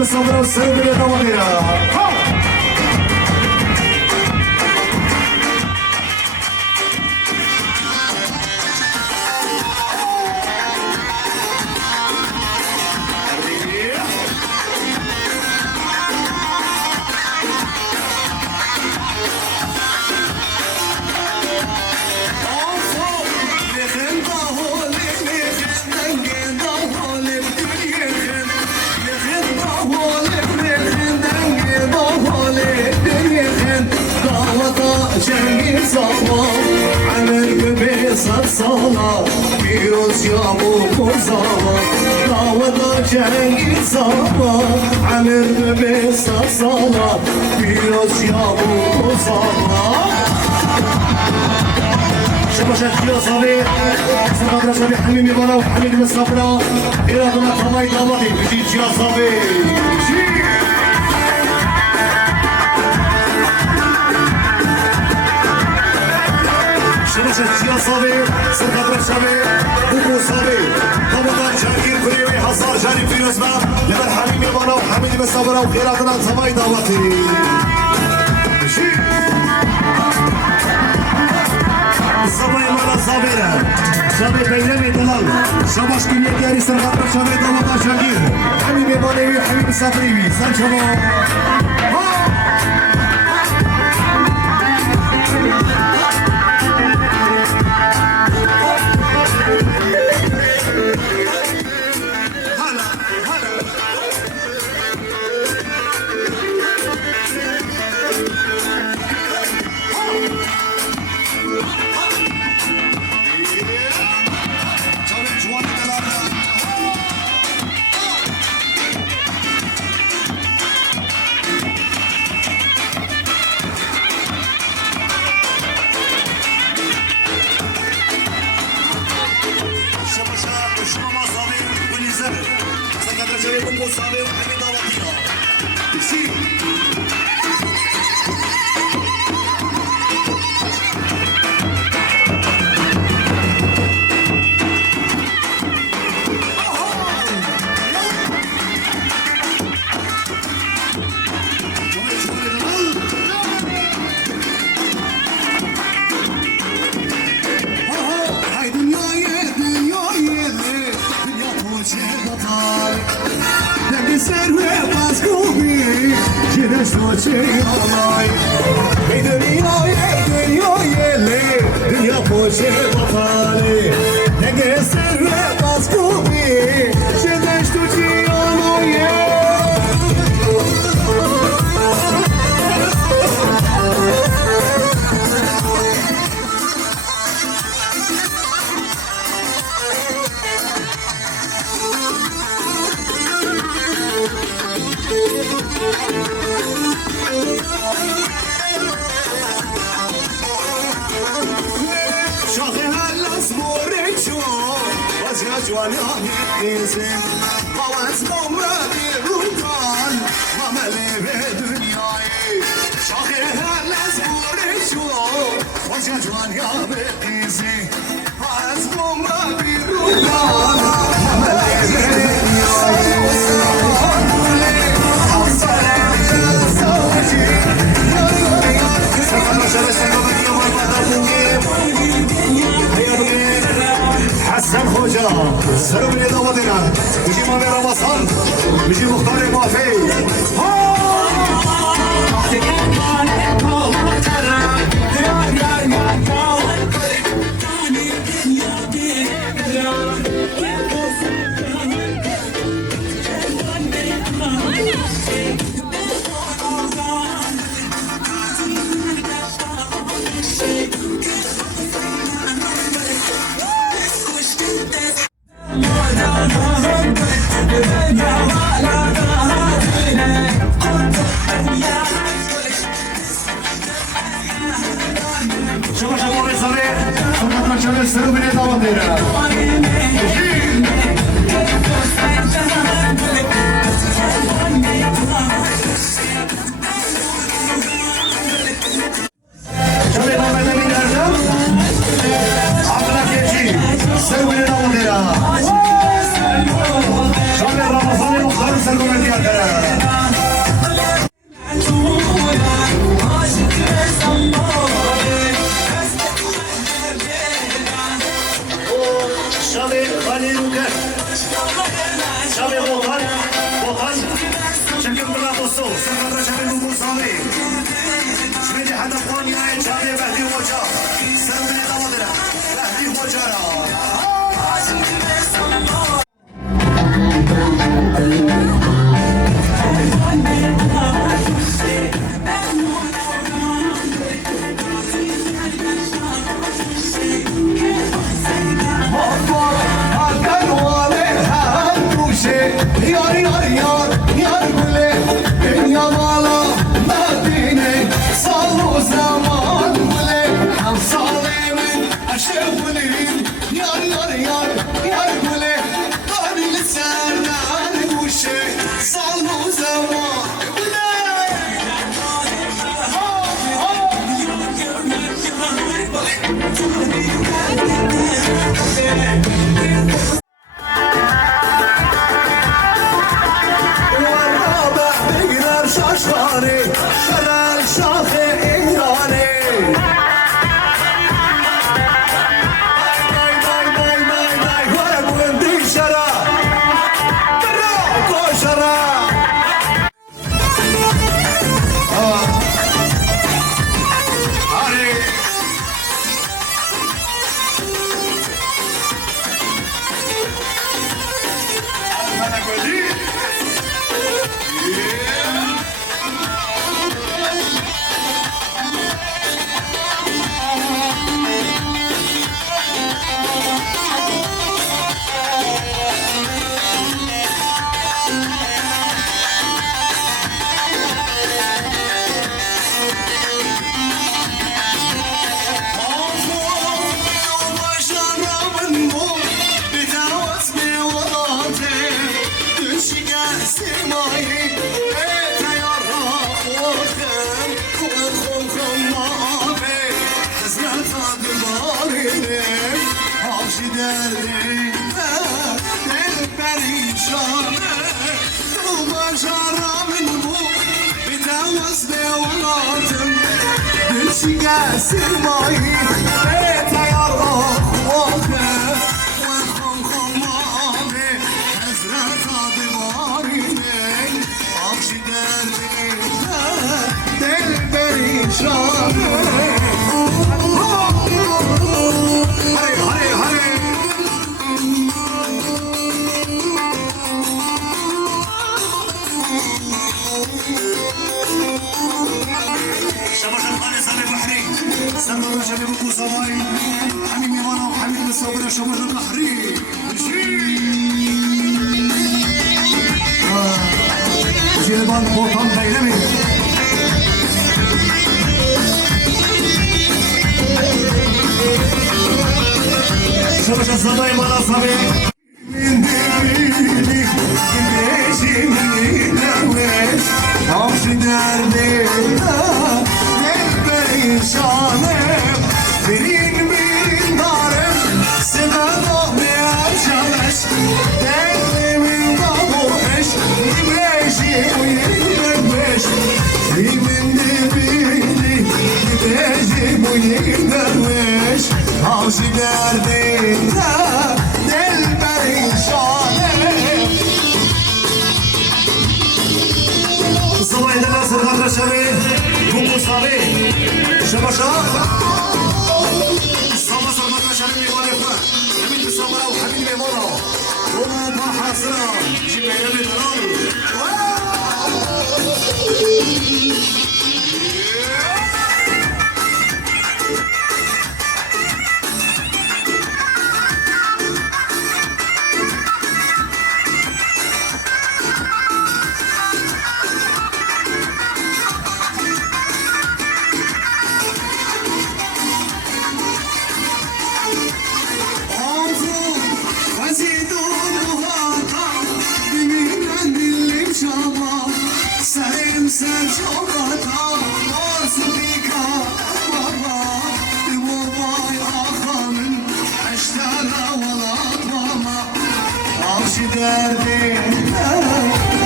بالصبر والسلام باليد. جنگی زمان عمل به صد سالا پیروز یا مزاوان داودا جنگی زمان عمل به صد سالا پیروز یا مزاوان شباشت خیال صابر سقط رشابی حمیمی بالا و حمیمی مصطفرا ایرادنا تمای دامادی بجید خیال صابر شباشت خیال صابر سقط رشابی بوبو صابر دامادان جنگیر کنیوی هزار جانی پیروز با لبر حمیمی بالا و حمیمی مصطفرا و ایرادنا تمای دامادی صباي مالا صابرة صابر بينامي دلال شباش كمية دياري سرغات رشابي دلال شاقير حبيبي بانيوي حبيبي صابريوي سان شباب dünya poşe bafale ne gezer ve baskubi şedeş tuci oloye جوانان ایزم باز ممرد روکان عمله به دنیای شاخه هر لزمور شو وجه جوانان ایزم باز ممرد روکان عمله به دنیای حسن خوجا سلام لي دامادنا بيجي مامي رمضان بيجي مختار مافي سلام لي دامادنا Ramazan Ramazan سقط رجب المصابي شميلي حدا قوانيا جاري بهدي وجار سلمي دودرة بهدي وجارة سرمایي تیار واقع و خمامه حضرت دیوارینه آبشی درده دل پریشانه سلام رجب المصابي حميد ميمانة وحميد الصابر شمر البحري جيبان بوطن بينمي شمر الصابي مالا صابي من دبيلي كبريشي مني نوش عمشي دردي شانم برین دارم سنانو میارشمش دلمی بابوش نیمشی و نیمش نیمن دبیلی نیمشی و نیمش آوشی دردیم دل پریشانم صبح دلم سرخط رشوی مصابي شبشار صبا صبا شرم ميوان اخوان حميد بالصبرة وحميد ميمونة وما حاصرة جيب عينامي دراري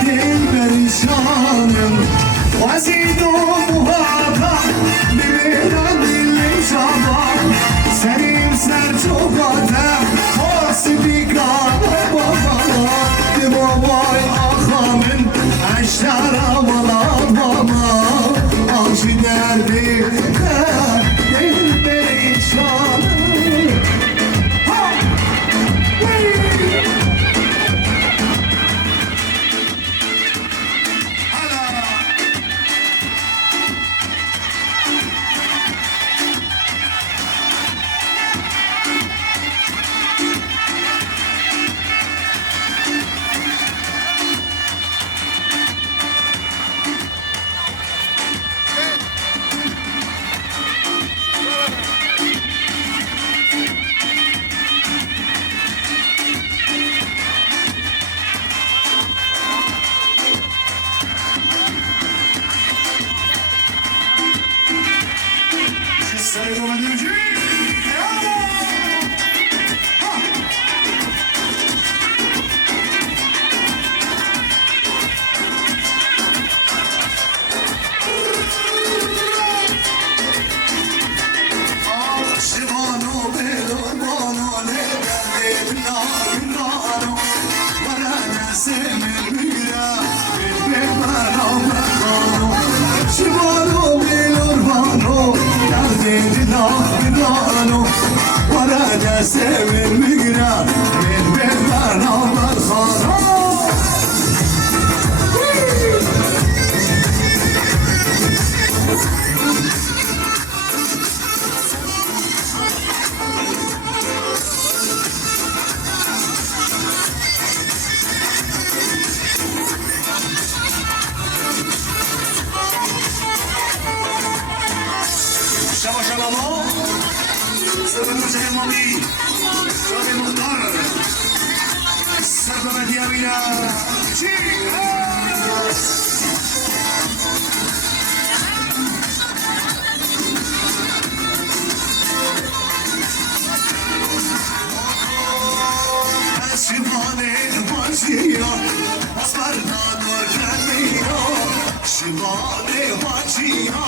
دل پریشانم وزیدم بابا بمیرم دلم شبا سریم سر چوباتم پاس بیکار بابا بابای آخامن اشتر اولا دست من بگیرم من به برنامه خانم شبا شبا ما سبب روز امامی شاد مختار سبب دیابینا چی؟ شیوانه باشیا اصبر نادر کنیا شیوانه باشیا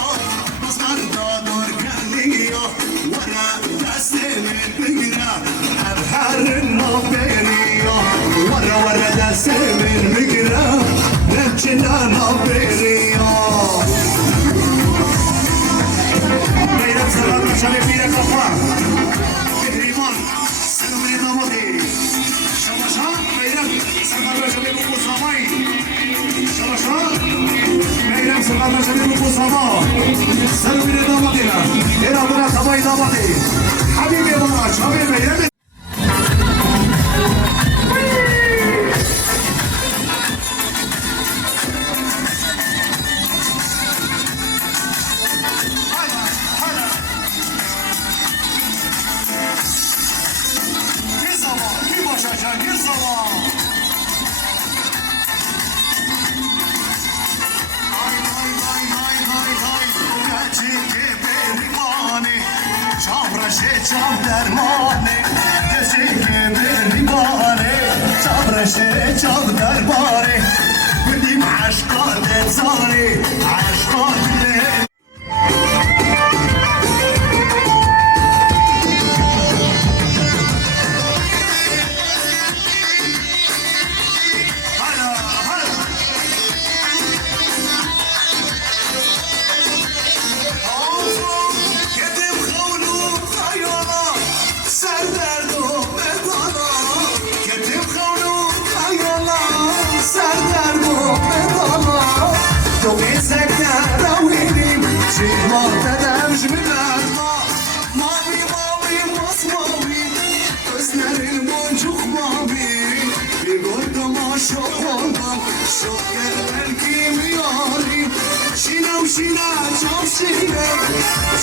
اصبر نادر کنیا ورا دست من بگیرا هر نابریا ورا دست من بگیرا نچنا نابریا میرم سلام شب پیر کفا بهریمان سلام نامودی شما میرم سلام شب بو سامای شما میرم سلام شب بو ساما سلام نامودی اینا برا سامای نامودی حبیبی بابا شب میرم چام درمانه کسی که بریمانه چام رشه چام درباره بدیم عشقات زاره عشقات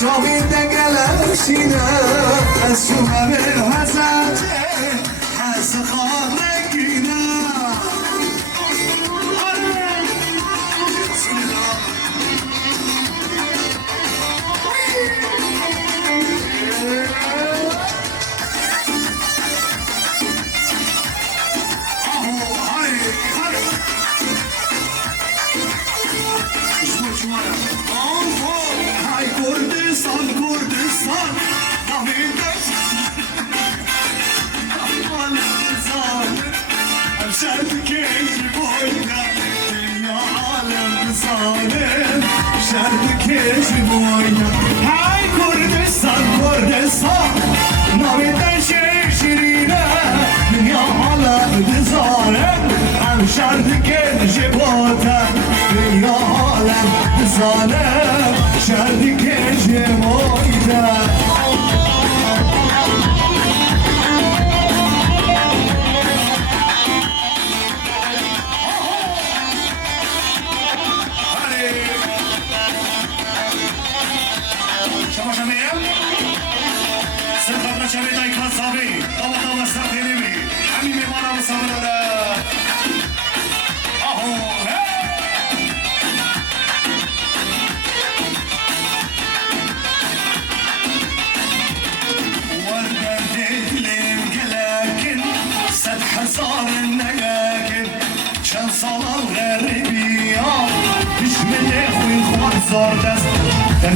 جامی دگلم شینه از شما به حسد از خانه گینه شرکش بویا های کردستان کردستان نامیدن شیرینه دنیا حالا بزاره هم شرکش بوتا دنیا حالا بزاره شرکش بوتا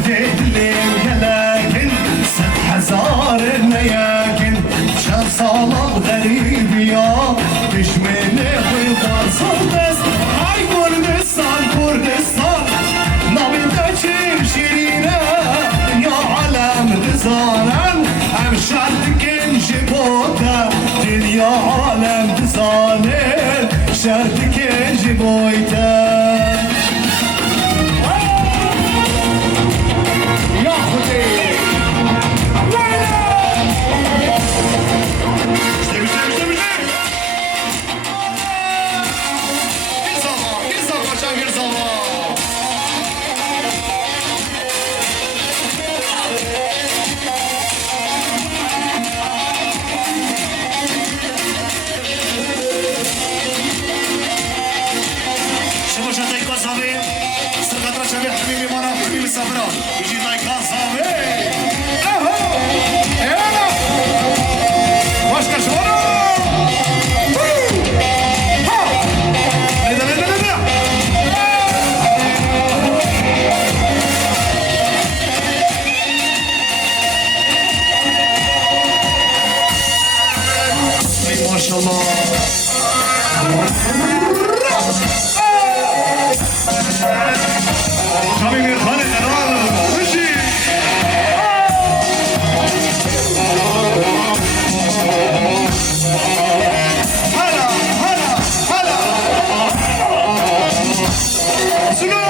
دردلم لكن 100,000 نياكن شان صالب غريب يا دشمن خلطان صدس هاي كردستان نبي تشير شيرينه يا عالم دزانن هم شرط كن شرطك جبويته يا خدي ما شاء الله حبيبي خالد وجي هلا هلا هلا شنو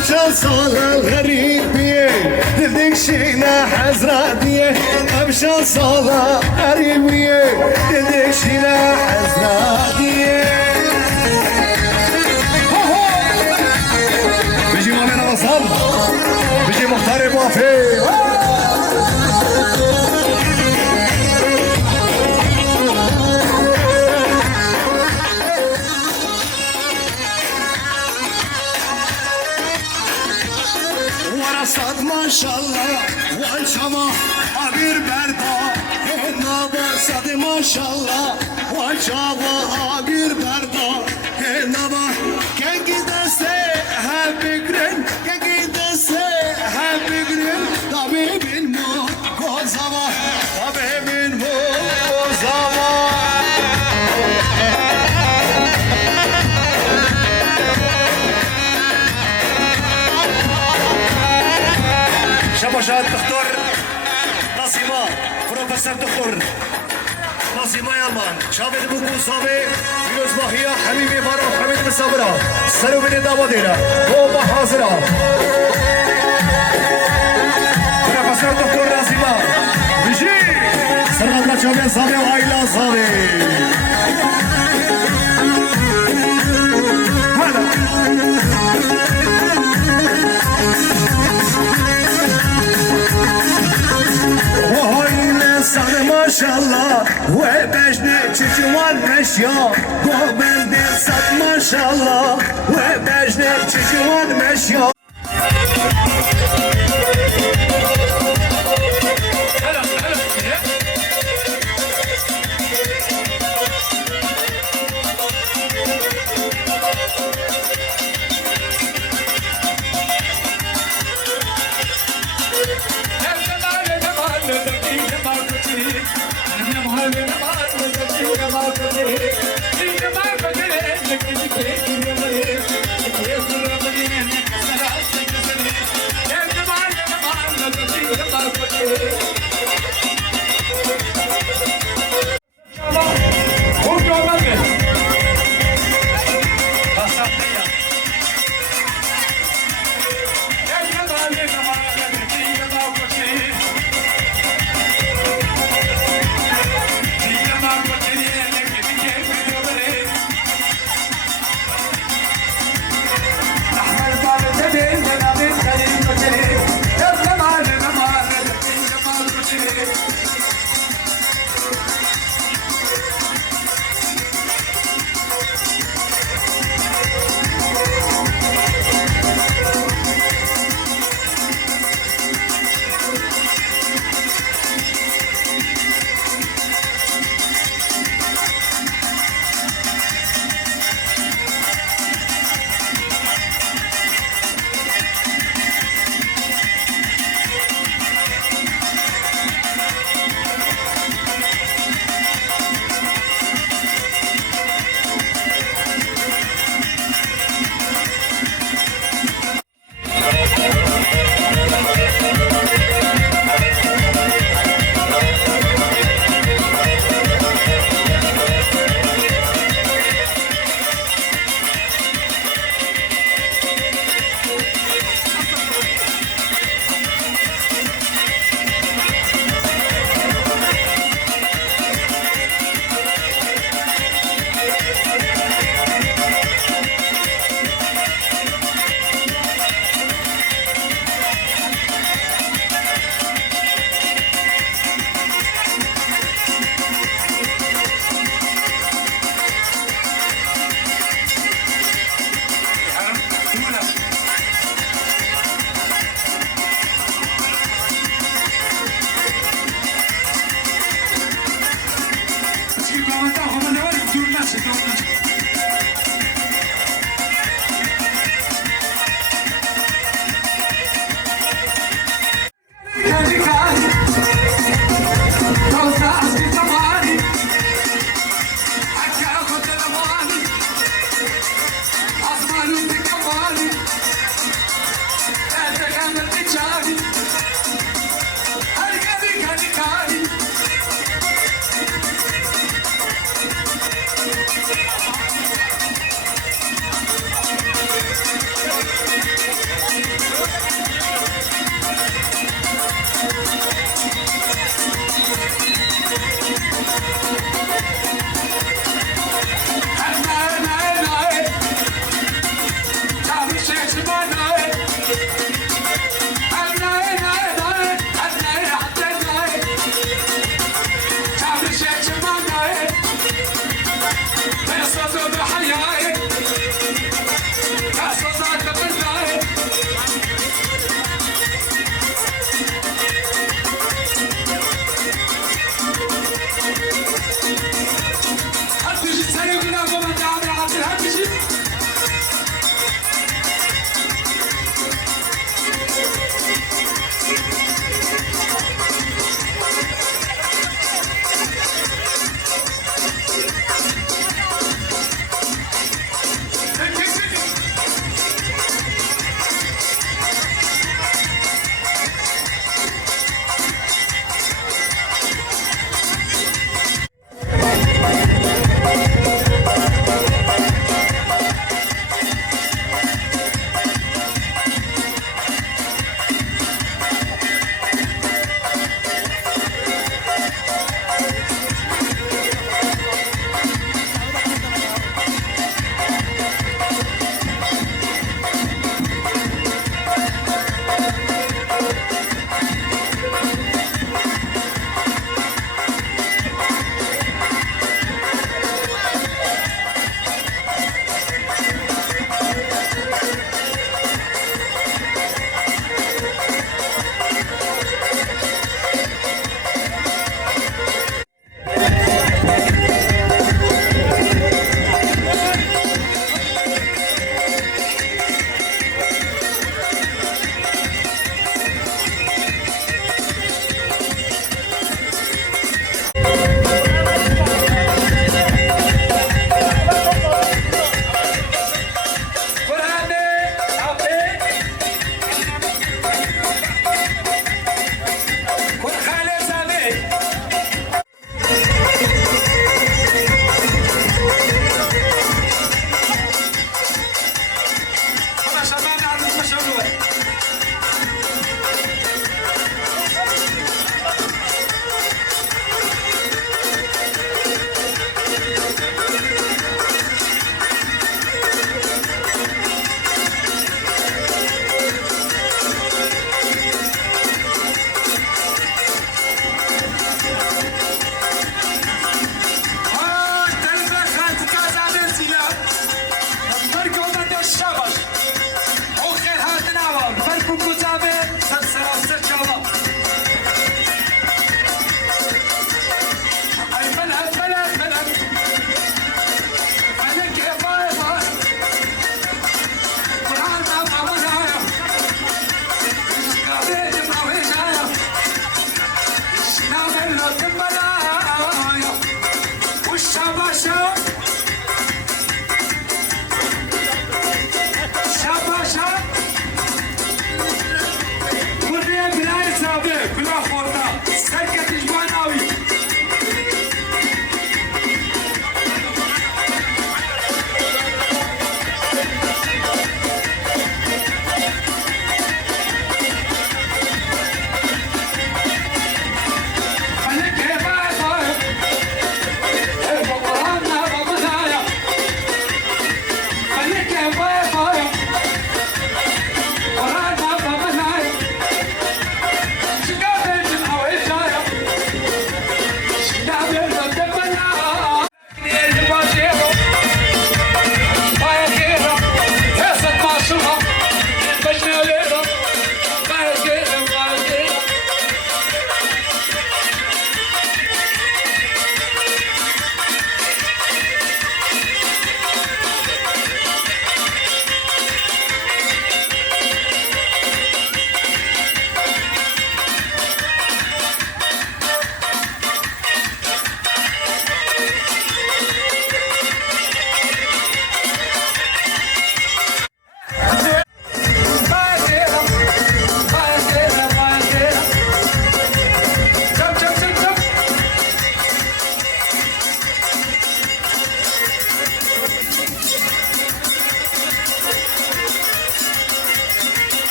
أبشر صال الغريب بيه دلدك شينا حزرة بيه أبشر صال الغريب بيه دلدك شينا حزرة بيه بيجي مولانا وصل بيجي مختار موافق ما شاء الله والشما عبير بردا هنا بسد ما شاء الله والشما عبير بردا هنا با كنگی دسته هم بگرن كنگی دسته هم بگرن دابه بین مو گوزاوا دابه بین مو گوزاوا شباشات دكتور نصيمة بروفيسور دكتور نصيمة يالمان شابه بوكو صابه فيروز باهية حبيبي بارو حميد مصابرة سرو بني داماديرا هو حاضرة بروفيسور دكتور نصيمة بيجي سرقنا شابه صابه وعيلة صابه ما شاء الله وبجني تشوان مشيا قبل صد ما شاء الله وبجني تشوان مشيا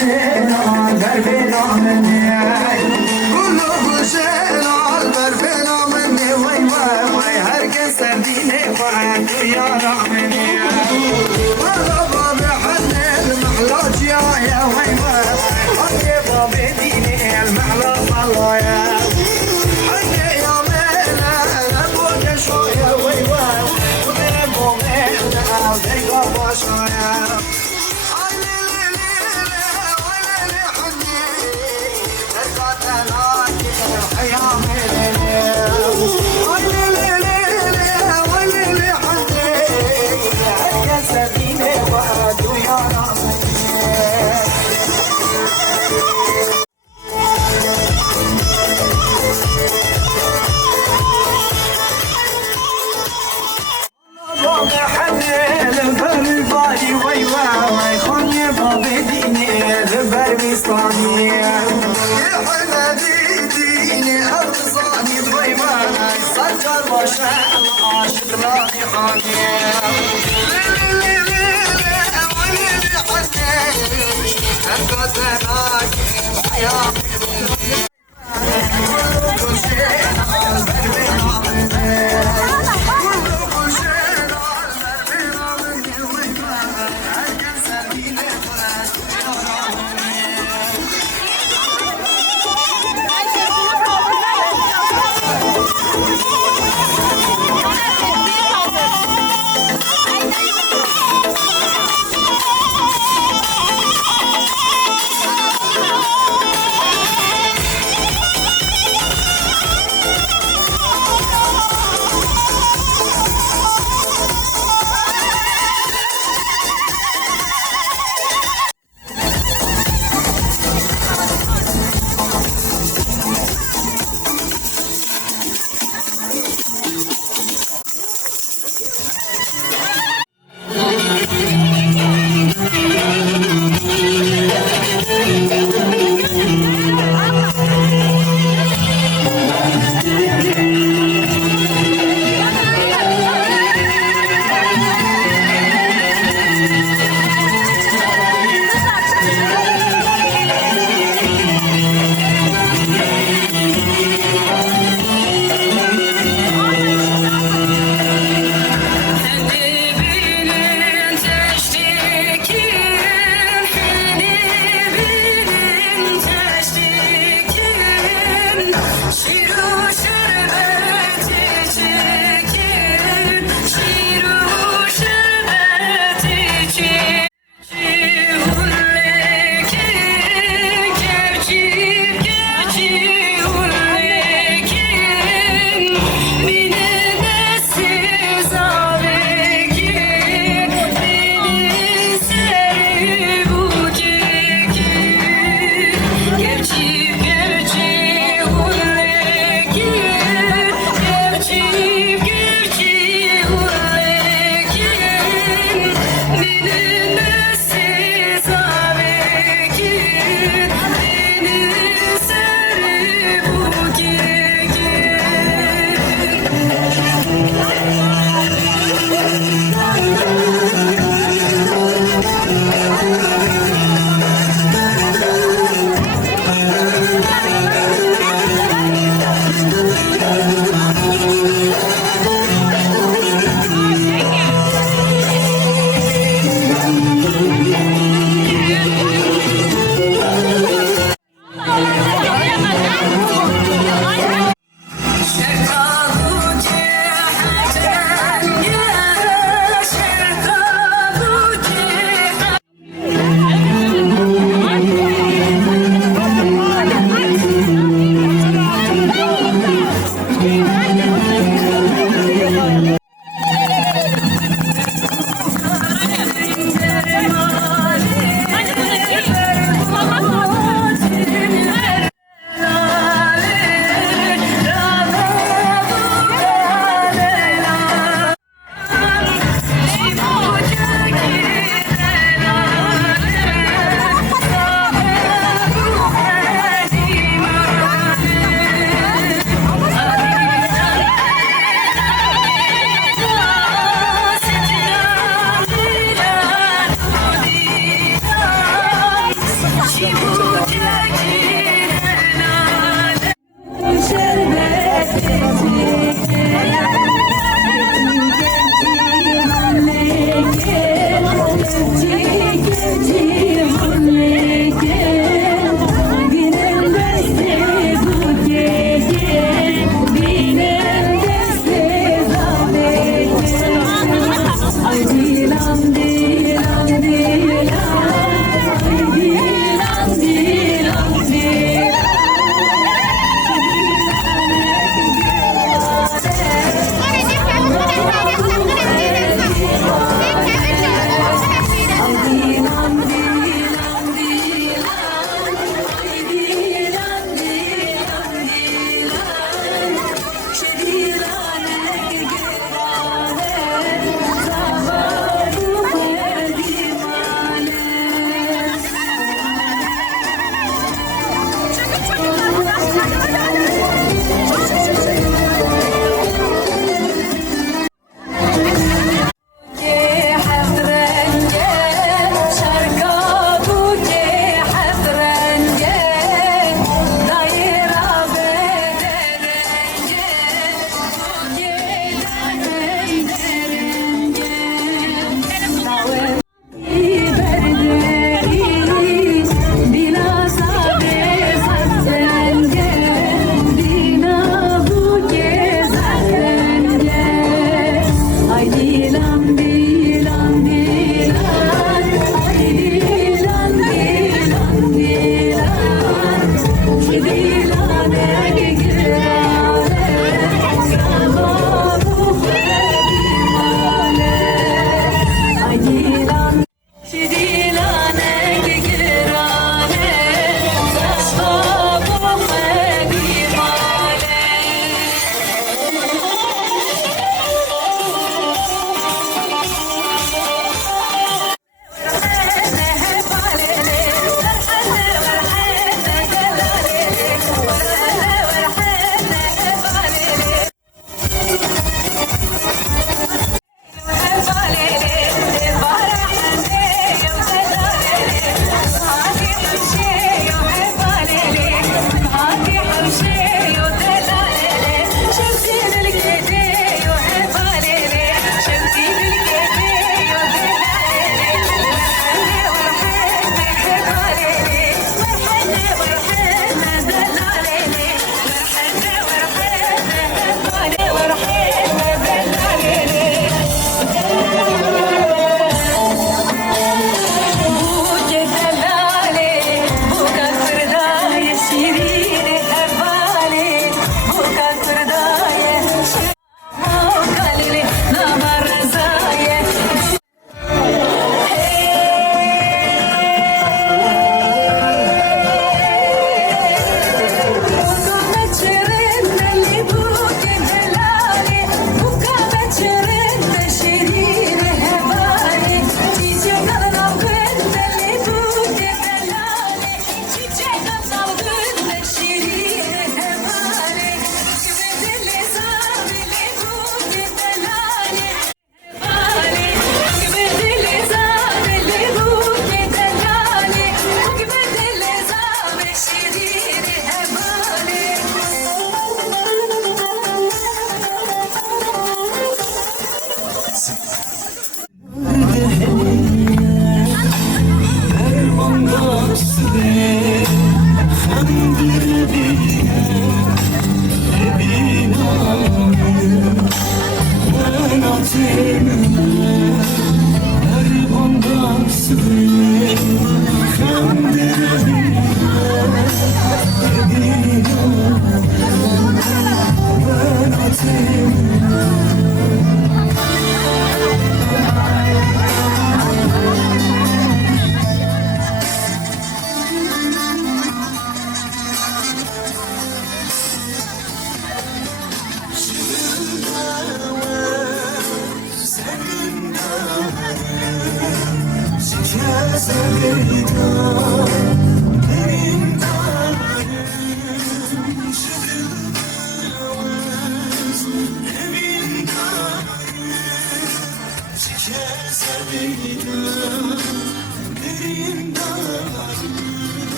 şelal ver belamını Kulubu şelal ver belamını Vay vay vay herkes sevdiğine vay duyaramını Valla babi halle المحلاج يا وي وي حي بابي ديني المحلاج الله يا حي يا مينا لبوك شوية وي وي وضربو مينا ضيقة بشوية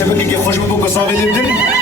شبكه خوش ببوك صافي لبدن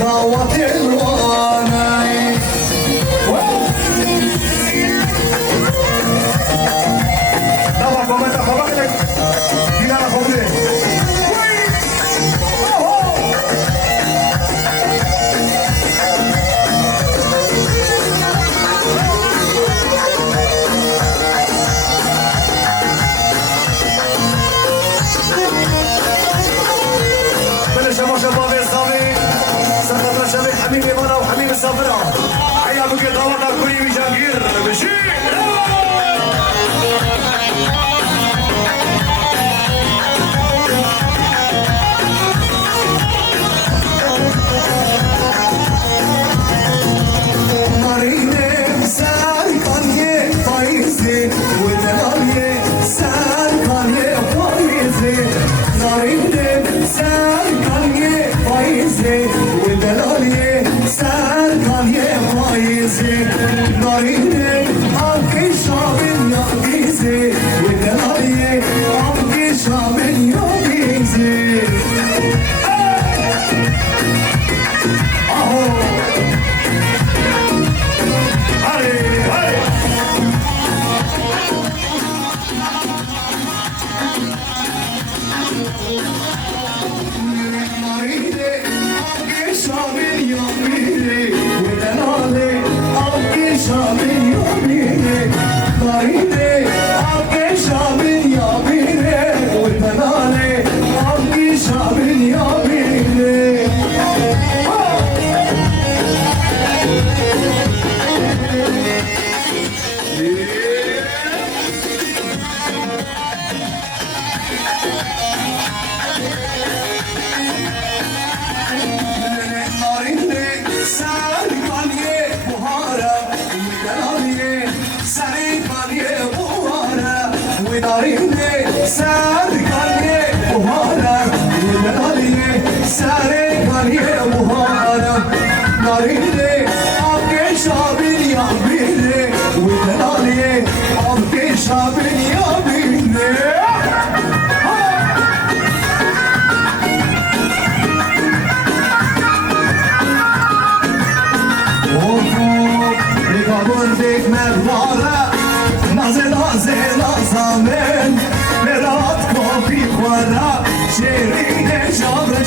دعوة الواني دعوة قومة خبرتك دينا خبرتك بلش يا شباب الصافي سقط شباب حبيبي مرة وحبيبي صبرا حيا بك دعوة كوري وجاكير بشي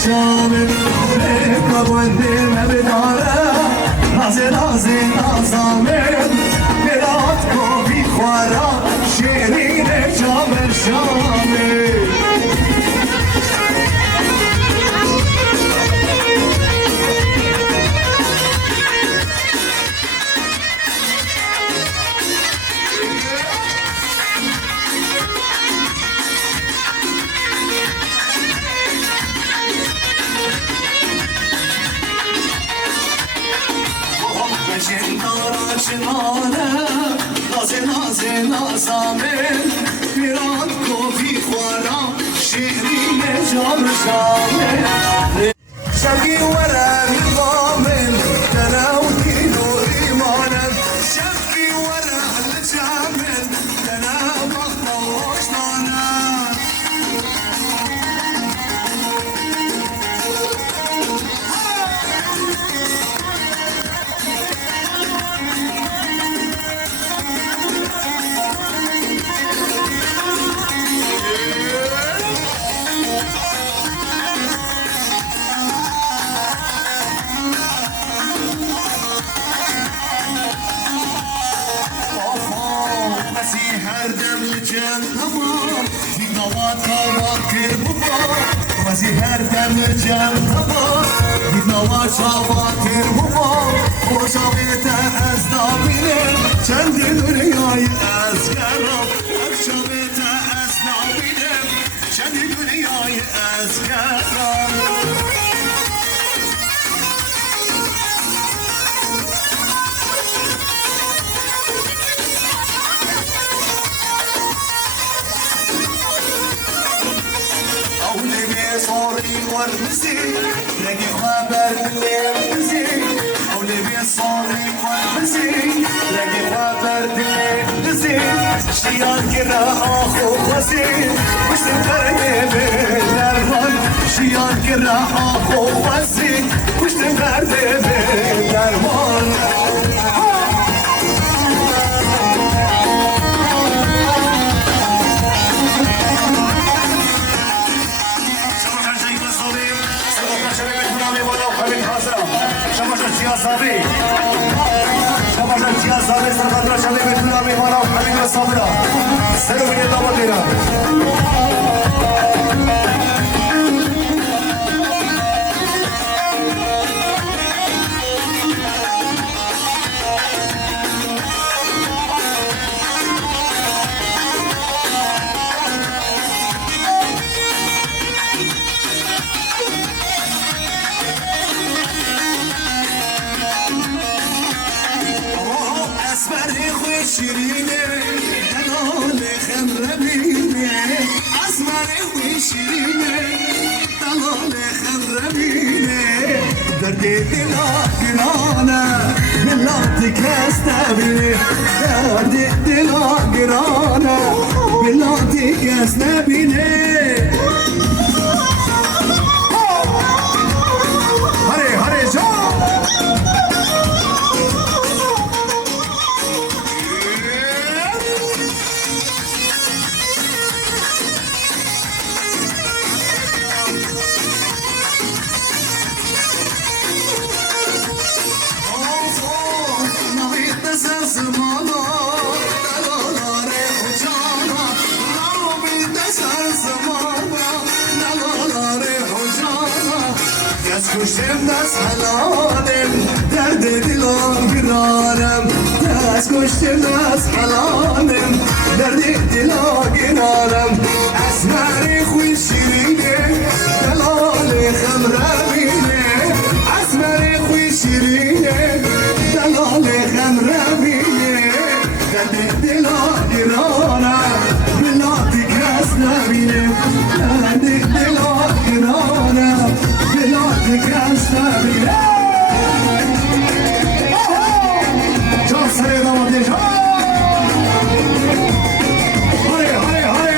شامل ركب والدم بداره نازل نازل نازامل برات كوفي خوارا شیرین شامل شامل نازامن میراد کافی خوارم شیرین جام شامل شبی ورم بامن تناوتی نوری مانم شبی ورم جامن تناو مخموش مانم هر دم جمع بابا دیدنوا شفاکر بابا خوشاویت از نابینم چند دنیای از گرم خوشاویت از نابینم چند دنیای از گرم صالي ورمزي لقي خبر اللي حولي بي صالي ورمزي لقي خبر اللي شيان كرا اخو خوزي مش تفرقي بالدرمان شيان كرا اخو خوزي مش تفرقي بالدرمان صبي شباب الجيا صبي سرقدر شباب بتنا ميمانا وحبيب الصبرا سلو من يدوتنا شيريني دلال خمربيني أسمر وشيريني دلال خمربيني دردي دلا قرانا بلا تكستبيني دردي دلا قرانا بلا تكستبيني هري هري جو كشتم دست حلالم درد دلم گرانم دست کشتم دست حلالم درد دلم گرانم اسمر خوی شیرینه دلال خمربینه اسمر خوی شیرینه دلال خمربینه درد دلم گرانم بلا تکس نبینه درد دلم گرانم John Sare Damadej. Hare hare hare.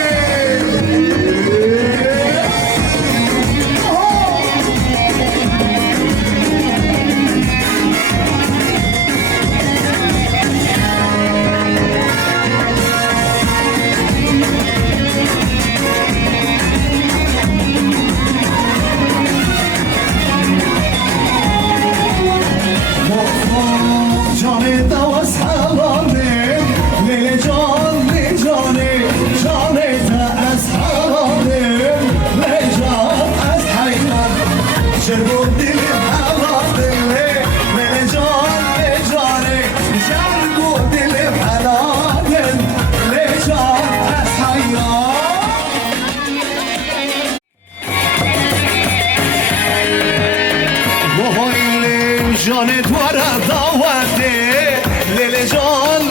جان دوارا دعوته لیل جان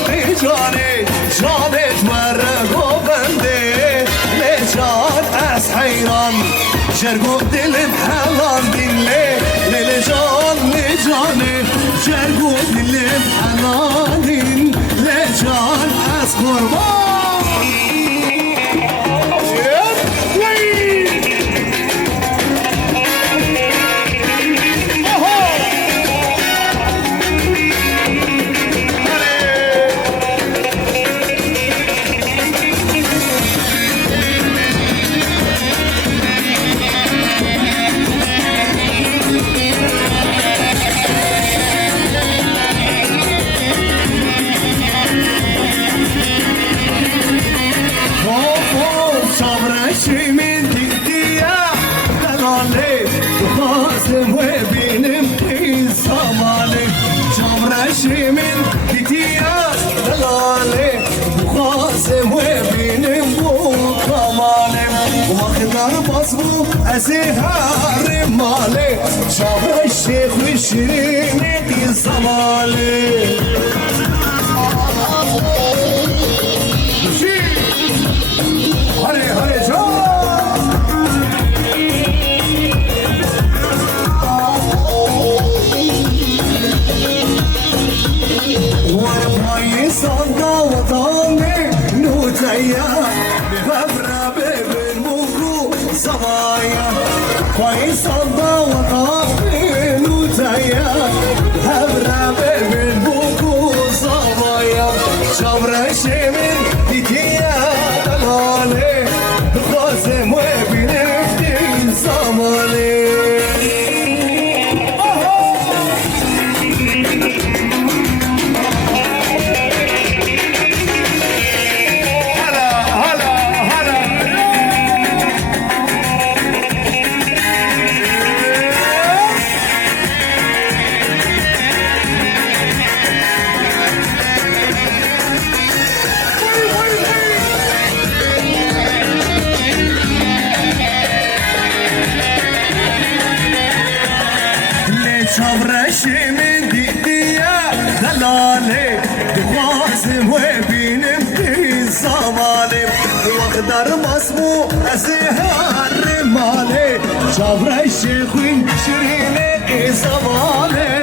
جانه جان دوارا گوبنده لیل جان از حیران جرگو دلم حلال دله لیل جان جانه جرگو دلم حلال لیل جان از قربان من كتياس دلالي وخاسم وبينم وكمالم واخدر بصبو أزهار مالي شابر الشيخ والشيرين يصمالي هري هري شو نوتايا بغبرة بالموكو زوايا كويس الله وطافي نوتايا بغبرة بالموكو زوايا شبر شمن ديكيا دلالي بخازم وبنفتي زمالي شبرشي من ديديا دلالي دوازم وبينم في الزمالي واخدر مصمو ازهار مالي شبرشي خوين شريني زمالي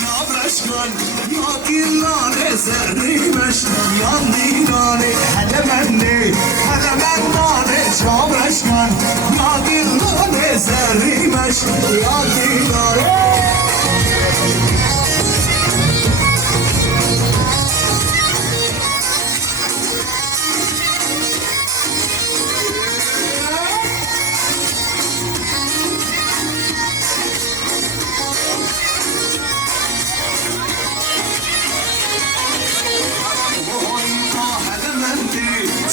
شبرشكن يا كلاني زريمش يا ديناني هلا مني هلا مناني شبرشكن يا كلاني زريمش يا ديناني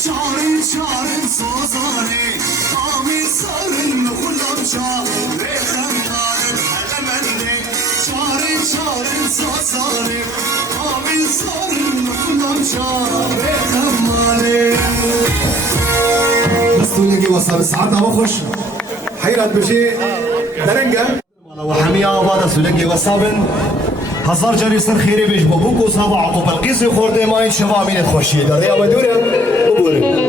شارين شارين صوصاني قامي صارن كلهم شارين خماني هلا مني شارين شارين صوصاني قامي صارن كلهم شارين خماني بس تقولي وصل ساعتها بخش حيرت بشي درنجة وحمية وبعد سولنجي وصابن هزار جاری سر خیری بیش بابو کو صاحب عقوب القیس خورده ما این شما امین خوشی داره یا مدوره ببوره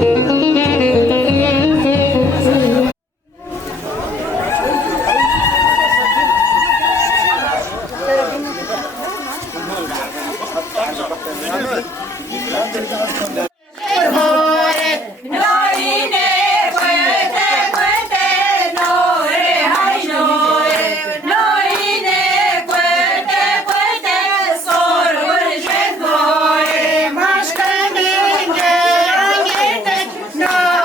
No.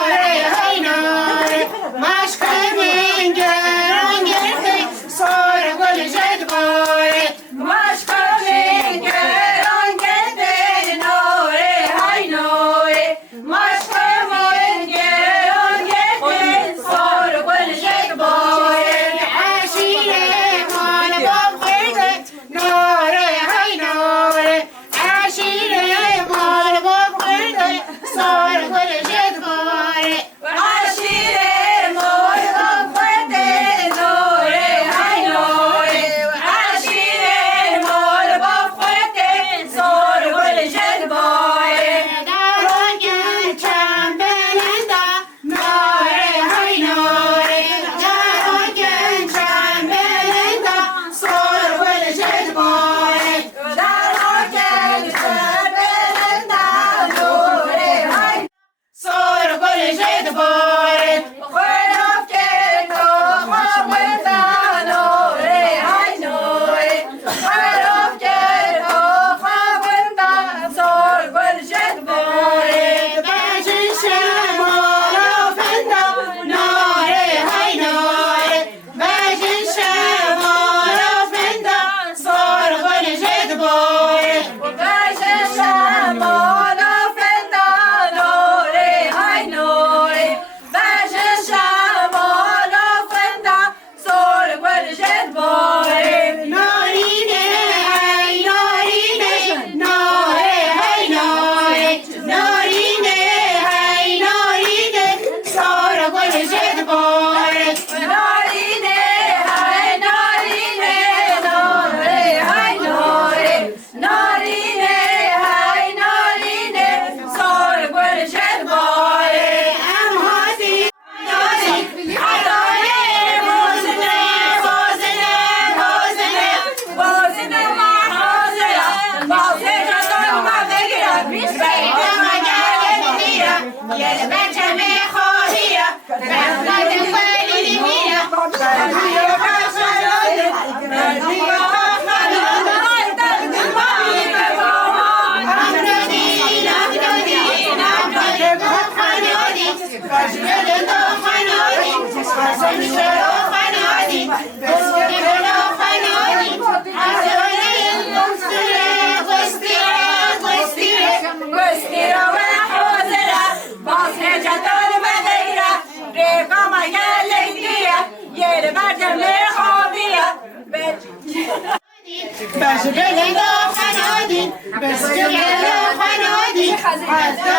باش بلنا خنادي بس بلنا خنادي حتى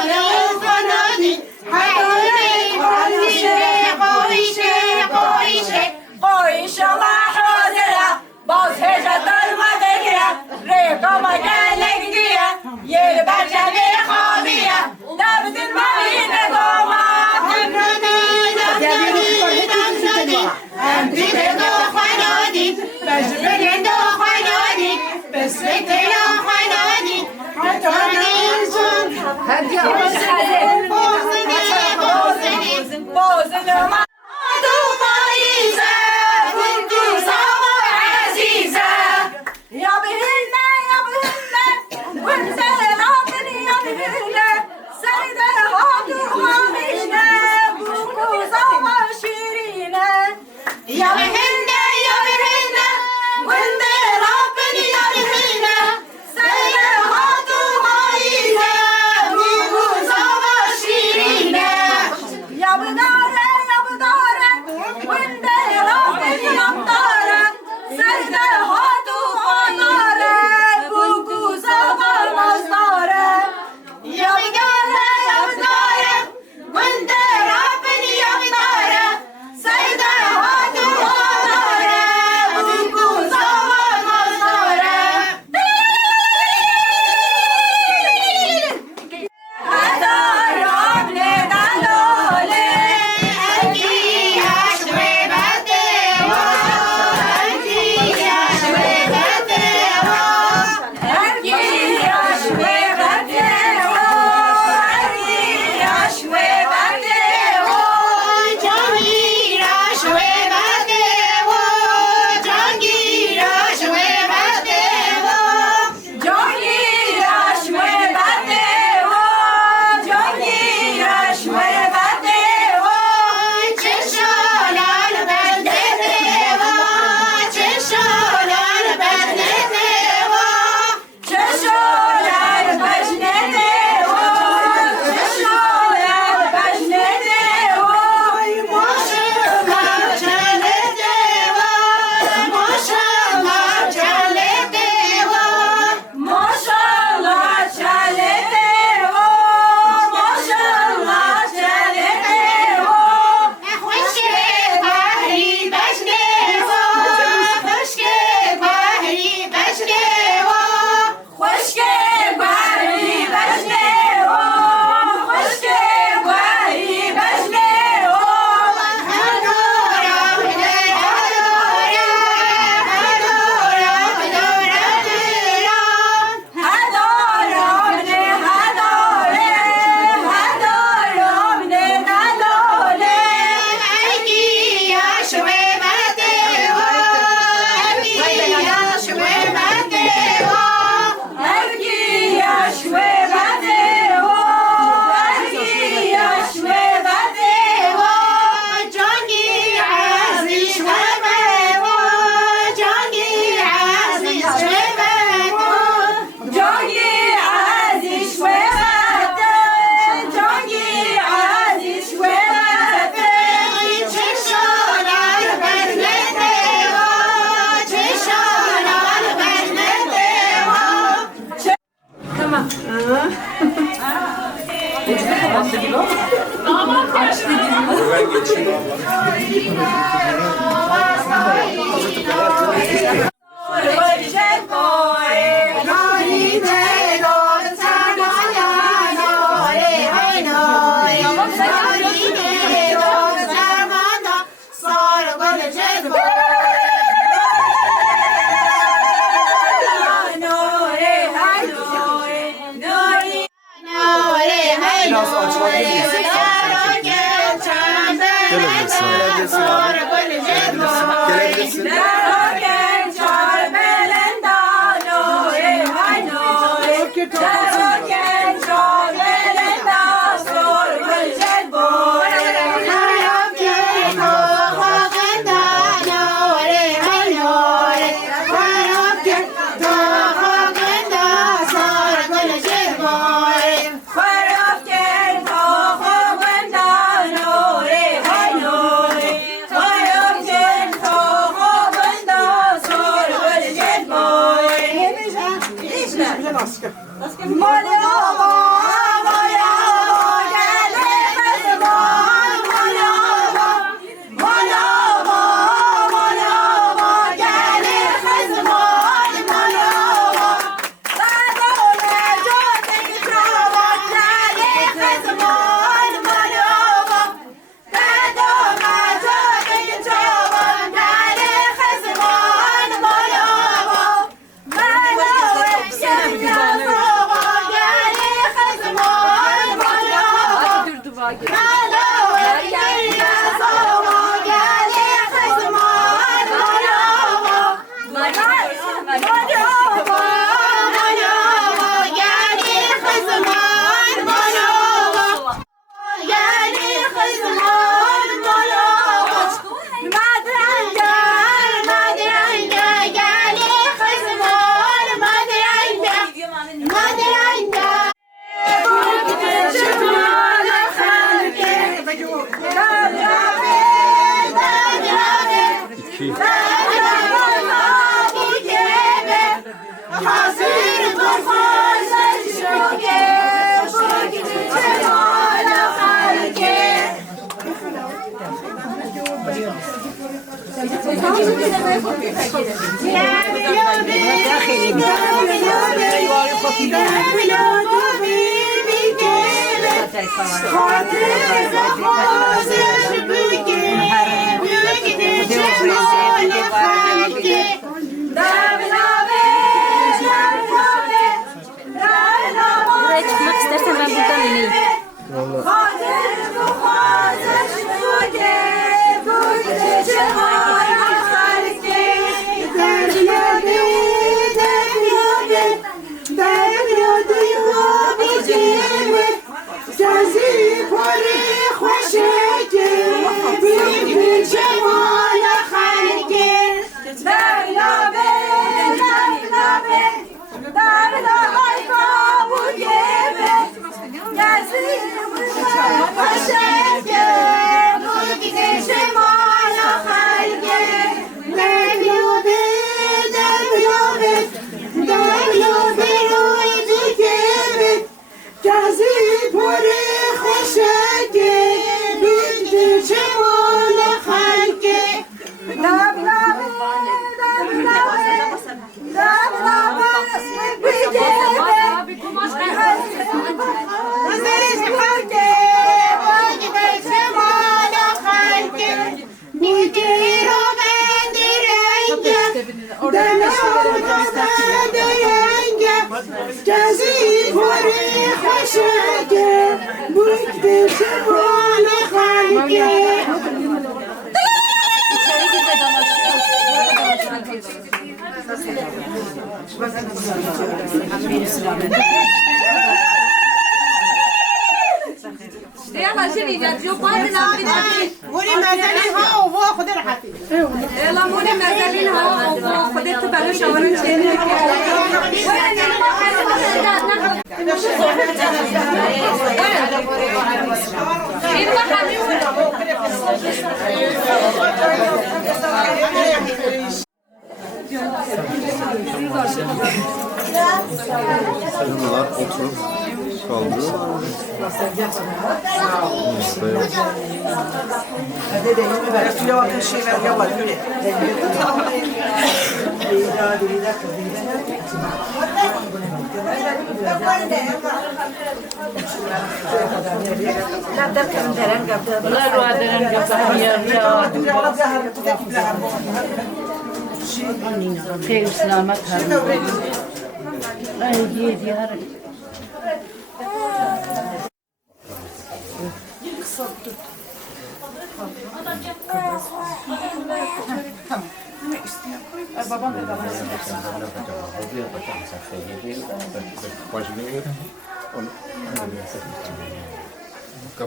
خنادي قويش الله حاضرة باز هجة المديرة ريقة مجالك دية يربع جميع خامية نبت المعين قوما أمريكا دو خنادي باش بلنا خنادي بس بلنا خنادي حتى بوزن ما عدو بايزة كنتو صبر عزيزة يا بهلنا يا بهلنا وانزل العقل يا بهلنا سيد الهاتو هامشنا كنتو صبر شيرينا يا بهلنا يا بهلنا وانزل العقل يا بهلنا سيد الهاتو هامشنا كنتو صبر شيرينا يا بدارة يا بدارة وانت رافض يا بدارة سيد الهاتو غدارة بوكو صبر مصدارة يا بدارة يا بدارة وانت رافض يا بدارة سيد الهاتو غدارة بوكو صبر مصدارة هدار عملة دلولة Boy Buraya çıkmak istersen ben buradan ineyim. يلا شيلي جات يو بعدين وري مازالينها وهو خذ راحتي يلا موني مازالينها وخدت بالو شاورن شيلي Bunlar oturup kaldırıyor. خير سلامت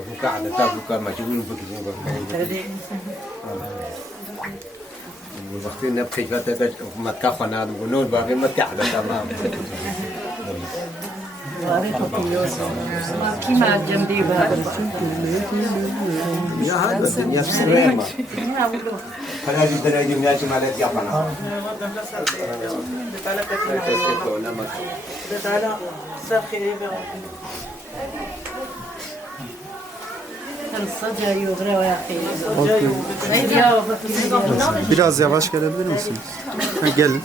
Buka ada tak buka majul begitu وقت نبكي فتاة ما تكفنا ونود باقي ما تعلى تمام Ya hadi dünya sıraya mı? Para bir tane dünya şemalet yapana. Herkes de oynamaz. Biraz yavaş gelebilir misiniz? Ha, gelin.